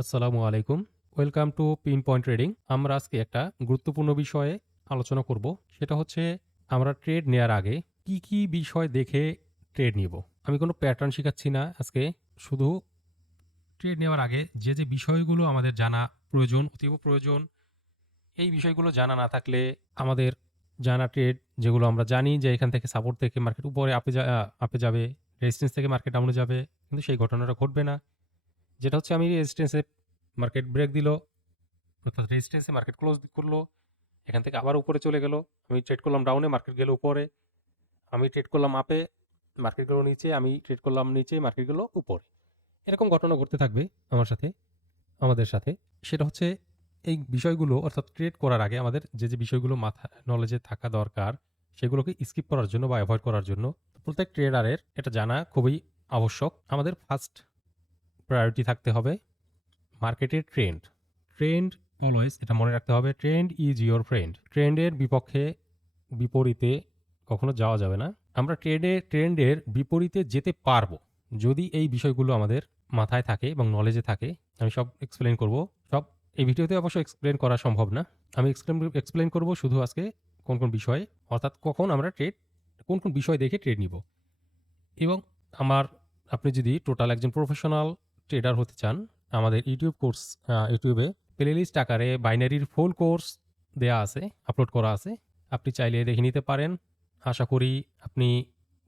আসসালামু আলাইকুম। Welcome to pin point trading. আমরা আজকে একটা গুরুত্বপূর্ণ বিষয়ে আলোচনা করব। সেটা হচ্ছে, আমরা ট্রেড নেওয়ার আগে কি কি বিষয় দেখে ট্রেড নিব? আমি কোনো প্যাটার্ন শেখাচ্ছি না আজকে। শুধু ট্রেড নেওয়ার আগে যে যে বিষয়গুলো আমাদের জানা প্রয়োজন, অতীব প্রয়োজন, এই বিষয়গুলো জানা না থাকলে আমাদের জানা ট্রেড যেগুলো আমরা জানি যে, এখান থেকে সাপোর্ট থেকে মার্কেট উপরে আপে আপে যাবে রেজিস্ট্যান্স থেকে মার্কেট ডাউনে যাবে, কিন্তু সেই ঘটনাটা ঘটবে না। যেটা হচ্ছে আমি রেজিস্ট্যান্সে মার্কেট ব্রেক দিল, অর্থাৎ রেজিস্ট্যান্সে মার্কেট ক্লোজ করল, এখান থেকে আবার উপরে চলে গেল, আমি ট্রেড করলাম ডাউনে মার্কেট গেল উপরে, আমি ট্রেড করলাম আপে মার্কেট গেল নিচে, আমি ট্রেড করলাম নিচে মার্কেট গেল উপরে। এরকম ঘটনা ঘটতে থাকবে আমার সাথে, আমাদের সাথে। সেটা হচ্ছে এই বিষয়গুলো, অর্থাৎ ট্রেড করার আগে আমাদের যে যে বিষয়গুলো মাথা নলেজে থাকা দরকার, সেগুলোকে স্কিপ করার জন্য বা অ্যাভয়েড করার জন্য, প্রত্যেক ট্রেডারের এটা জানা খুবই আবশ্যক। আমাদের ফার্স্ট প্রায়োরিটি থাকতে হবে মার্কেটের ট্রেন্ড ট্রেন্ড অলওয়েজ এটা মনে রাখতে হবে ট্রেন্ড ইজ ইয়োর ফ্রেন্ড ট্রেন্ডের বিপক্ষে বিপরীতে কখনো যাওয়া যাবে না। আমরা ট্রেডে ট্রেন্ডের বিপরীতে যেতে পারব। যদি এই বিষয়গুলো আমাদের মাথায় থাকে এবং নলেজে থাকে, আমি সব এক্সপ্লেন করব। সব, এই ভিডিওতে অবশ্য এক্সপ্লেন করা সম্ভব না। আমি এক্সপ্লেন এক্সপ্লেন করব শুধু আজকে কোন কোন বিষয়ে, অর্থাৎ কখন আমরা ট্রেড কোন কোন বিষয় দেখে ট্রেড নিব। এবং আমার, আপনি যদি টোটাল একজন প্রফেশনাল ট্রেডার হতে চান, আমাদের ইউটিউব কোর্স ইউটিউবে প্লেলিস্ট আকারে বাইনারির ফুল কোর্স দেয়া আছে আপলোড করা আছে। আপনি চাইলে দেখে নিতে পারেন। আশা করি আপনি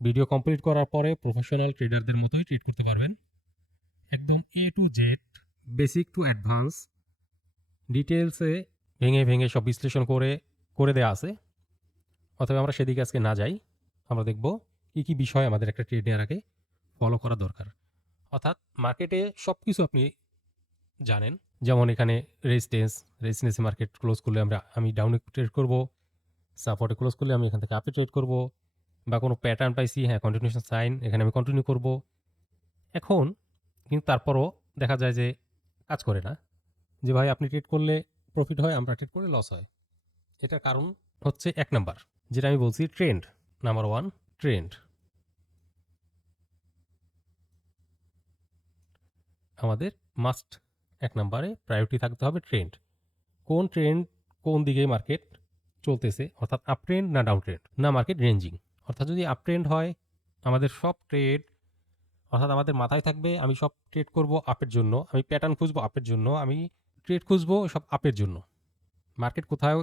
ভিডিও কমপ্লিট করার পরে প্রফেশনাল ট্রেডারদের মতোই ট্রিট করতে পারবেন। একদম A to Z basic to advance ডিটেলসে ভেঙে ভেঙে সব বিশ্লেষণ করে করে দেওয়া আছে। অথবা আমরা সেদিকে আজকে না যাই। আমরা দেখব কী কী বিষয় আমাদের একটা ট্রেড নেওয়ার আগে ফলো করা দরকার। অর্থাৎ মার্কেটে সব কিছু আপনি জানেন। যেমন এখানে রেজিস্টেন্স রেজিস্টেন্সে মার্কেট ক্লোজ করলে আমরা, আমি ডাউনে ট্রেড করব সাপোর্টে ক্লোজ করলে আমি এখান থেকে আপে ট্রেড করব, বা কোনো প্যাটার্ন পাইছি হ্যাঁ কন্টিনিউশন সাইন এখানে আমি কন্টিনিউ করব। এখন কিন্তু তারপরও দেখা যায় যে কাজ করে না। যে ভাই, আপনি ট্রেড করলে প্রফিট হয়, আমরা ট্রেড করলে লস হয়। এটার কারণ হচ্ছে এক নাম্বার যেটা আমি বলছি ট্রেন্ড নাম্বার ওয়ান ট্রেন্ড আমাদের মাস্ট এক নম্বরে প্রায়োরিটি থাকতে হবে ট্রেন্ড কোন ট্রেন্ড কোন দিকে মার্কেট চলতেছে, অর্থাৎ আপ ট্রেন্ড না ডাউন ট্রেন্ড না মার্কেট রেঞ্জিং অর্থাৎ যদি আপ ট্রেন্ড হয়, আমাদের সব ট্রেড অর্থাৎ আমাদের মাথায় থাকবে, আমি সব ট্রেড করব আপের জন্য, আমি প্যাটার্ন খুঁজবো আপের জন্য, আমি ট্রেড খুঁজবো সব আপের জন্য। মার্কেট কোথায়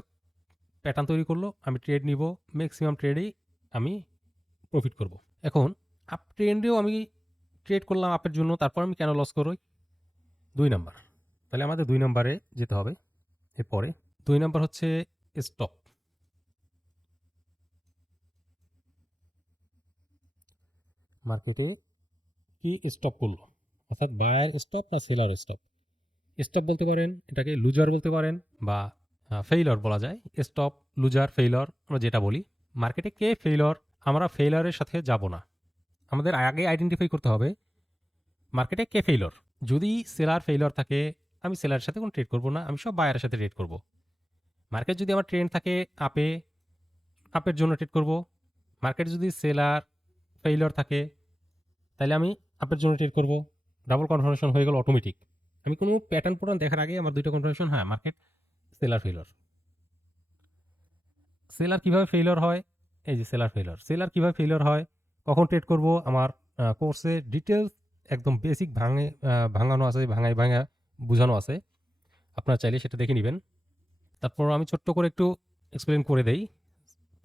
প্যাটার্ন তৈরি করল, আমি ট্রেড নিব ম্যাক্সিমাম ট্রেডেই আমি প্রফিট করব। এখন আপ ট্রেন্ডেও আমি ট্রেড করলাম আপের জন্য, তারপর আমি কেন লস করই? দুই নাম্বার। তাহলে আমাদের দুই নাম্বারে যেতে হবে। এরপরে দুই নাম্বার হচ্ছে স্টপ মার্কেটে কি স্টপ করল? অর্থাৎ বায়ার স্টপ না সেলার স্টপ স্টপ বলতে পারেন, এটাকে লুজার বলতে পারেন বা ফেইলর বলা যায়। স্টপ লুজার ফেইলর আমরা যেটা বলি। মার্কেটে কে ফেইলর আমরা ফেইলরের সাথে যাব না। আমাদের আগে আইডেন্টিফাই করতে হবে মার্কেটে কে ফেইলর যদি সেলার ফেইলর থাকে, আমি সেলারের সাথে কোনো ট্রেড করব না, আমি সব বায়ারের সাথে ট্রেড করব। মার্কেট যদি আমার ট্রেন্ড থাকে, আপে, আপের জন্য ট্রেড করব। মার্কেট যদি সেলার ফেইলর থাকে তাহলে আমি আপের জন্য ট্রেড করব। ডাবল কনফার্মেশন হয়ে গেল অটোমেটিক আমি কোনো প্যাটার্ন প্যাটার্ন দেখার আগে আমার দুইটা কনফার্মেশন হ্যাঁ মার্কেট সেলার ফেইলর সেলার কীভাবে ফেইলর হয়? এই যে সেলার ফেইলর সেলার কীভাবে ফেইলর হয়? কখন ট্রেড করব? আমার কোর্সে ডিটেলস একদম বেসিক ভাঙে ভাঙানো আছে ভাঙাই ভাঙা বোঝানো আছে। আপনারা চাইলে সেটা দেখে নেবেন। তারপর আমি ছোট্ট করে একটু এক্সপ্লেন করে দেই।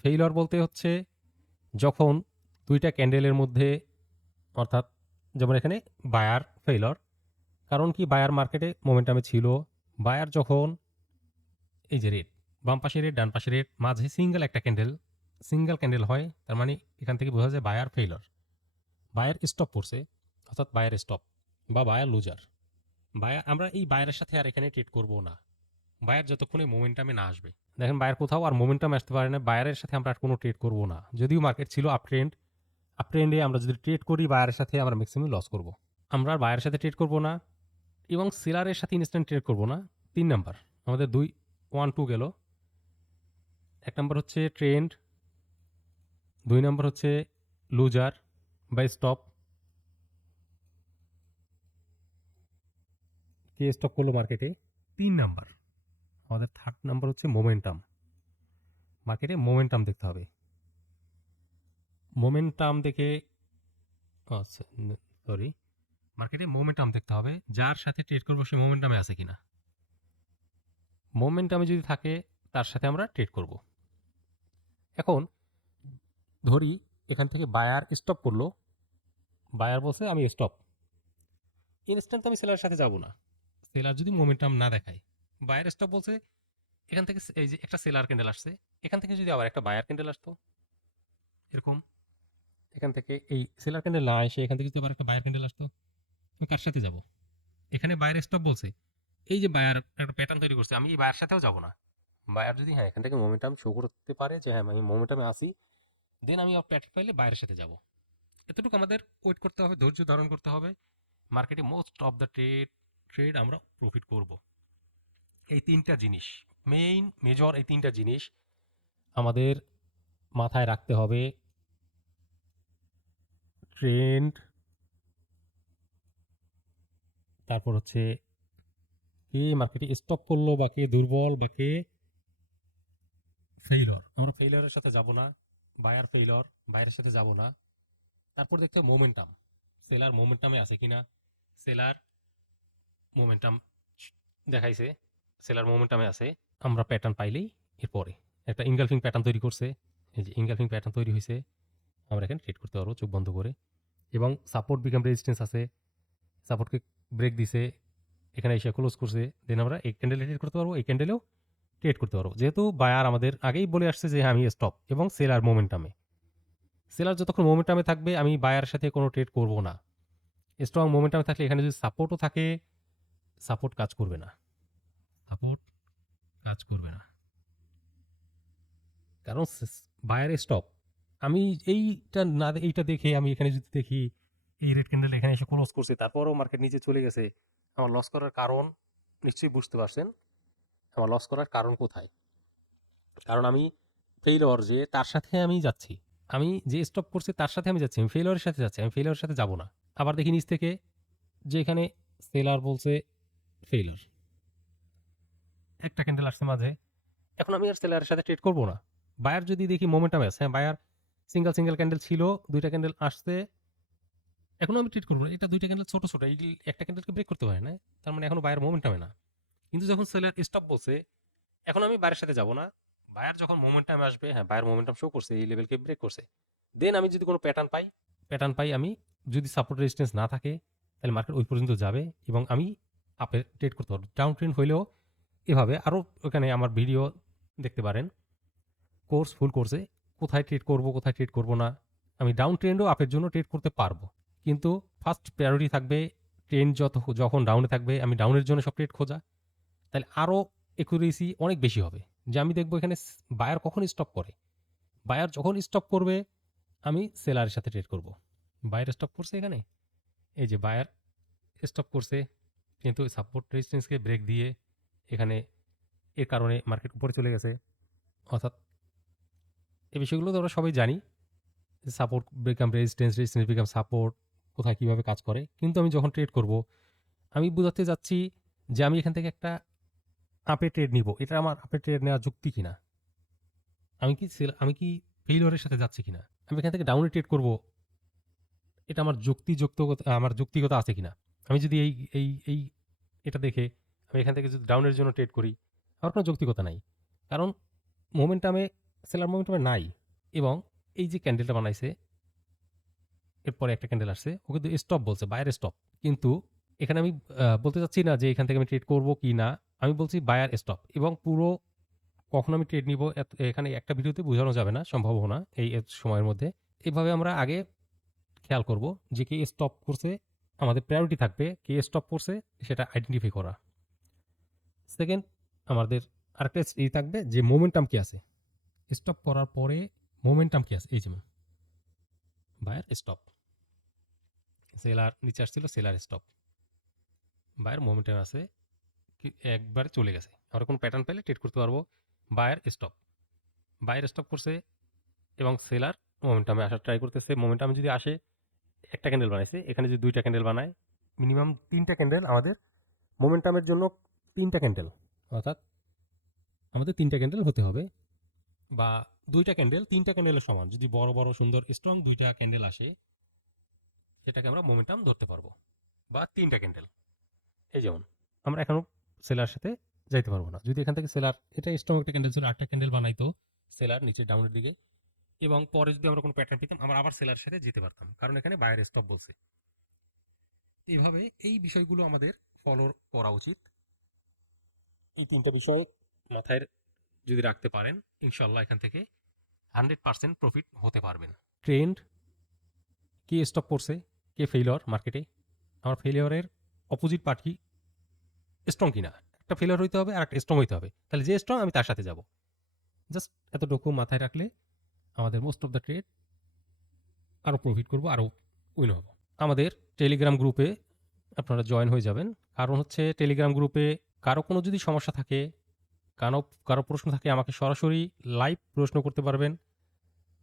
ফেইলর বলতে হচ্ছে যখন দুইটা ক্যান্ডেলের মধ্যে, অর্থাৎ যেমন এখানে বায়ার ফেইলর কারণ কি বায়ার মার্কেটে মোমেন্টামে ছিল। বায়ার যখন এই যে রেট বাম পাশে রেট ডান পাশে রেট মাঝে সিঙ্গেল একটা ক্যান্ডেল সিঙ্গেল ক্যান্ডেল হয়, তার মানে এখান থেকে বোঝা যায় বায়ার ফেইলর বায়ার স্টপ করছে। অর্থাৎ বায়ার স্টপ বা বায়ার লুজার। বায়া আমরা এই বায়ারের সাথে আর এখানে ট্রেড করব না। বায়ার যতক্ষণে মোমেন্টামে না আসবে। দেখেন বায়ার কোথাও আর মোমেন্টামে আসতে পারে না, বায়ারের সাথে আমরা আর কোনো ট্রেড করব না। যদিও মার্কেট ছিল আপ ট্রেন্ড আপ ট্রেন্ডে আমরা যদি ট্রেড করি, বায়ারের সাথে আমরা ম্যাক্সিমাম লস করব। আমরা আর বায়ারের সাথে ট্রেড করব না এবং সেলারের সাথে ইনস্ট্যান্ট ট্রেড করব না। তিন নাম্বার আমাদের দুই ওয়ান টু গেল। এক নম্বর হচ্ছে ট্রেন্ড দুই নম্বর হচ্ছে লুজার বা স্টপ কে স্টক করল মার্কেটে তিন নাম্বার আমাদের থার্ড নাম্বার হচ্ছে মোমেন্টাম মার্কেটে মোমেন্টাম দেখতে হবে। মোমেন্টাম দেখে আচ্ছা সরি মার্কেটে মোমেন্টাম দেখতে হবে, যার সাথে ট্রেড করব সে মোমেন্টামে আছে কিনা। মোমেন্টামে যদি থাকে, তার সাথে আমরা ট্রেড করব। এখন, ধরি, এখান থেকে বায়ার স্টপ করল। বায়ার বলছে, আমি স্টপ ইনস্ট্যান্ট আমি সেলারের সাথে যাব না। সেলার যদি মোমেন্টাম না দেখায় বায়ার স্টপ বলছে, এখান থেকে এই যে একটা সেলার ক্যান্ডেল আসছে, এখান থেকে যদি আবার একটা বায়ার ক্যান্ডেল আসতো? এরকম। এখান থেকে এই সেলার ক্যান্ডেল না এসে এখান থেকে যদি আবার একটা বায়ার ক্যান্ডেল আসতো, আমি কার সাথে যাব? এখানে বায়ার স্টপ বলছে, এই যে বায়ার একটা প্যাটার্ন তৈরি করছে, আমি এই বায়ার সাথেও যাব না। বায়ার যদি হ্যাঁ এখান থেকে মোমেন্টাম শো করতে পারে যে হ্যাঁ আমি মোমেন্টামে আসি দেন আমি আবার প্যাটার্ন পাইলে বায়ারের সাথে যাব। এতটুকু আমাদের ওয়েট করতে হবে, ধৈর্য ধারণ করতে হবে। মার্কেটে most of the trade trade আমরা প্রফিট করব। এই তিনটা জিনিস মেইন মেজর এই তিনটা জিনিস আমাদের মাথায় রাখতে হবে। ট্রেন্ড তারপর হচ্ছে কে মার্কেটে স্টপ করল বা কে দুর্বল বা কে ফেইলর আমরা ফেইলরের সাথে যাব না বায়ার ফেইলর বায়ারের সাথে যাব না। তারপর দেখতে মোমেন্টাম সেলার মোমেন্টামে আছে কিনা? সেলার মোমেন্টাম দেখাইছে সেলার মোমেন্টামে আছে। আমরা প্যাটার্ন পাইলেই এরপরে একটা ইনগালফিং প্যাটার্ন তৈরি করছে। এই যে ইনগালফিং প্যাটার্ন তৈরি হয়েছে আমরা এখানে ট্রেড করতে পারব চোখ বন্ধ করে। এবং সাপোর্ট বিকাম রেজিস্ট্যান্স আছে। সাপোর্টকে ব্রেক দিছে, এখানে এসে ক্লোজ করছে। দেন আমরা এই ক্যান্ডেলে ট্রেড করতে পারব, এই ক্যান্ডেলেও ট্রেড করতে পারব। যেহেতু বায়ার আমাদের আগেই বলে আসছে যে আমি স্টপ এবং সেলার মোমেন্টামে সেলার যতক্ষণ মোমেন্টামে থাকবে, আমি বায়ার সাথে কোনো ট্রেড করব না। স্ট্রং মোমেন্টামে থাকলে এখানে যদি সাপোর্টও থাকে সাপোর্ট কাজ করবে না। সাপোর্ট কাজ করবে না। কারণ বায়ার স্টপ আমি এইটা না এইটা দেখে আমি এখানে যদি দেখি এই রেড ক্যান্ডেল এখানে এসে ক্লোজ করছে তারপরও মার্কেট নিচে চলে গেছে। আমার লস করার কারণ নিশ্চয়ই বুঝতে পারছেন আমার লস করার কারণ কোথায়? কারণ আমি ফেইলর যে তার সাথে আমি যাচ্ছি। আমি যে স্টপ করছি তার সাথে আমি যাচ্ছি। আমি ফেইলরের সাথে যাচ্ছি আমি ফেইলরের সাথে যাব না। আবার দেখি নিচ থেকে যে এখানে সেলার বলছে একটা ক্যান্ডেল আসছে মাঝে। এখন আমি আর সেলারের সাথে ট্রেড করব না। বায়ার যদি দেখি মোমেন্টামে আছে হ্যাঁ বায়ার সিঙ্গেল সিঙ্গেল ক্যান্ডেল ছিল, দুইটা ক্যান্ডেল আমি ট্রিট করব এটা দুইটা ক্যান্ডেল ছোট ছোট, এই একটা ক্যান্ডেলকে ব্রেক করতে পারে না, তার মানে মোমেন্টামে না। কিন্তু যখন সেলার স্টপ বলছে, এখন আমি বায়ের সাথে যাব না। বায়ার যখন মোমেন্টামে আসবে হ্যাঁ বায়ার মোমেন্টাম শো করছে, এই লেভেলকে ব্রেক করছে। দেন আমি যদি কোনো প্যাটার্ন পাই প্যাটার্ন পাই আমি, যদি সাপোর্ট রেজিস্ট্যান্স না থাকে, তাহলে মার্কেট ওই পর্যন্ত যাবে এবং আমি আপে ট্রেড করতে পারব ডাউন ট্রেন্ড হইলেও এভাবে আরও ওখানে আমার ভিডিও দেখতে পারেন। কোর্স ফুল কোর্সে কোথায় ট্রেড করব, কোথায় ট্রেড করব না, আমি ডাউন ট্রেন্ডও আপের জন্য ট্রেড করতে পারব। কিন্তু ফার্স্ট প্রায়োরিটি থাকবে ট্রেন্ড যত যখন ডাউনে থাকবে, আমি ডাউনের জন্য সব ট্রেড খোঁজা। তাহলে আরও একুরেসি অনেক বেশি হবে। যে আমি দেখব এখানে বায়ার কখন স্টপ করে? বায়ার যখন স্টপ করবে, আমি সেলারের সাথে ট্রেড করব। বায়ার স্টপ করছে এখানে? এই যে বায়ার স্টপ করছে কিন্তু সাপোর্ট রেজিস্ট্যান্সকে ব্রেক দিয়ে এখানে এর কারণে মার্কেট উপরে চলে গেছে। অর্থাৎ এই বিষয়গুলো তো আমরা সবাই জানি support become resistance resistance become support কোথায় কীভাবে কাজ করে। কিন্তু আমি যখন ট্রেড করব, আমি বোঝাতে যাচ্ছি যে আমি এখান থেকে একটা আপে ট্রেড নিব। এটা আমার আপে ট্রেড নেওয়া যুক্তি কিনা? আমি কি সেল আমি কি ফেইলরের সাথে যাচ্ছি কিনা? আমি এখান থেকে ডাউনে ট্রেড করব, এটা আমার যুক্তিযুক্ত, আমার যুক্তিগত আছে কিনা? আমি যদি এই এই এই এটা দেখে আমি এখান থেকে যদি ডাউনের জন্য ট্রেড করি, আমার কোনো যৌক্তিকতা নাই। কারণ মোমেন্টামে সেলার মোমেন্টামে নাই এবং এই যে ক্যান্ডেলটা বানাইছে, এরপরে একটা ক্যান্ডেল আসছে, ও কিন্তু স্টপ বলছে বায়ার স্টপ কিন্তু এখানে আমি বলতে চাচ্ছি না যে এখান থেকে আমি ট্রেড করব কি না, আমি বলছি বায়ার স্টপ এবং পুরো কখন আমি ট্রেড নিব এখানে একটা ভিডিওতে বোঝানো যাবে না সম্ভব না এই সময়ের মধ্যে। এভাবে আমরা আগে খেয়াল করব যে কে স্টপ করছে আমাদের প্রায়োরিটি থাকবে কে স্টপ করছে সেটা আইডেন্টিফাই করা। সেকেন্ড আমাদের আরেকটা ই থাকবে যে মোমেন্টাম কি আছে। স্টপ করার পরে মোমেন্টাম কি আছে? এই যেমন বায়ার স্টপ সেলার নিচে আসছিল সেলার স্টপ বায়ার মোমেন্টাম আছে একবার চলে গেছে। আমরা কোনো প্যাটার্ন পেলে ট্রেড করতে পারব বায়ার স্টপ বায়ার স্টপ করছে এবং সেলার মোমেন্টামে আসার ট্রাই করতেছে মোমেন্টামে যদি আসে একটা ক্যান্ডেল বানাইছে, এখানে যদি দুইটা ক্যান্ডেল বানায় মিনিমাম তিনটা ক্যান্ডেল আমাদের মোমেন্টামের জন্য তিনটা ক্যান্ডেল অর্থাৎ আমাদের তিনটা ক্যান্ডেল হতে হবে। বা দুইটা ক্যান্ডেল তিনটা ক্যান্ডেলের সমান। যদি বড় বড়, সুন্দর স্ট্রং দুইটা ক্যান্ডেল আসে, সেটাকে আমরা মোমেন্টাম ধরতে পারব। বা তিনটা ক্যান্ডেল এই যেমন, আমরা এখনও সেলার সাথে যাইতে পারব না। যদি এখান থেকে সেলার এটা স্ট্রং একটা ক্যান্ডেল ছিল আটটা ক্যান্ডেল বানাইতো সেলার নিচে ডাউনের দিকে এবং পরে যদি আমরা কোনো প্যাটার্ন পেতাম, আমরা আবার সেলার সাথে যেতে পারতাম। কারণ এখানে বাইরে স্টপ বলছে। এইভাবে এই বিষয়গুলো আমাদের ফলো করা উচিত। এই তিনটা বিষয় মাথায় যদি রাখতে পারেন ইনশাল্লাহ এখান থেকে হান্ড্রেড পার্সেন্ট প্রফিট হতে পারবেন। ট্রেন্ড কে স্টপ করছে, কে ফেইলর মার্কেটে আমার ফেলিওরের অপোজিট পার্টি স্ট্রং কিনা? একটা ফেলিওর হইতে হবে আর একটা স্ট্রং হইতে হবে। তাহলে যে স্ট্রং আমি তার সাথে যাব। জাস্ট এতটুকু মাথায় রাখলে আমাদের মোস্ট অফ দ্য ট্রেড আরও প্রফিট করব আরও উইন হব। আমাদের টেলিগ্রাম গ্রুপে আপনারা জয়েন হয়ে যাবেন। কারণ হচ্ছে টেলিগ্রাম গ্রুপে কারও কোনো যদি সমস্যা থাকে, কারও কারও প্রশ্ন থাকে, আমাকে সরাসরি লাইভ প্রশ্ন করতে পারবেন।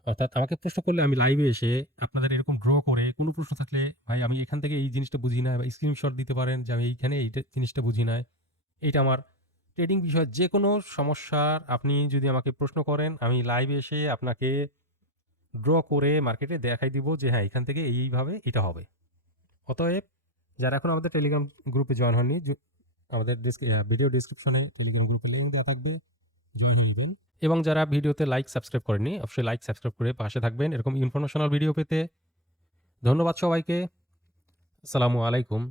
অর্থাৎ আমাকে প্রশ্ন করলে আমি লাইভে এসে আপনাদের এরকম ড্র করে কোনো প্রশ্ন থাকলে, ভাই, আমি এখান থেকে এই জিনিসটা বুঝি না বা স্ক্রিনশট দিতে পারেন যে, আমি এইখানে এই জিনিসটা বুঝি না। এইটা আমার ট্রেডিং বিষয়ে যে কোনো সমস্যার আপনি যদি আমাকে প্রশ্ন করেন, আমি লাইভে এসে আপনাকে ড্র করে মার্কেটে দেখাই দিব যে হ্যাঁ এখান থেকে এইভাবে এটা হবে। অতএব যারা এখন আমাদের টেলিগ্রাম গ্রুপে জয়েন হননি আমাদের ভিডিও ডিসক্রিপশনে টেলিগ্রাম গ্রুপে লিঙ্ক দেওয়া থাকবে জয়েন হয়ে নেবেন। এবং যারা ভিডিওতে লাইক সাবস্ক্রাইব করেনি অবশ্যই লাইক সাবস্ক্রাইব করে পাশে থাকবেন এরকম ইনফরমেশনাল ভিডিও পেতে। ধন্যবাদ সবাইকে। আসসালামু আলাইকুম।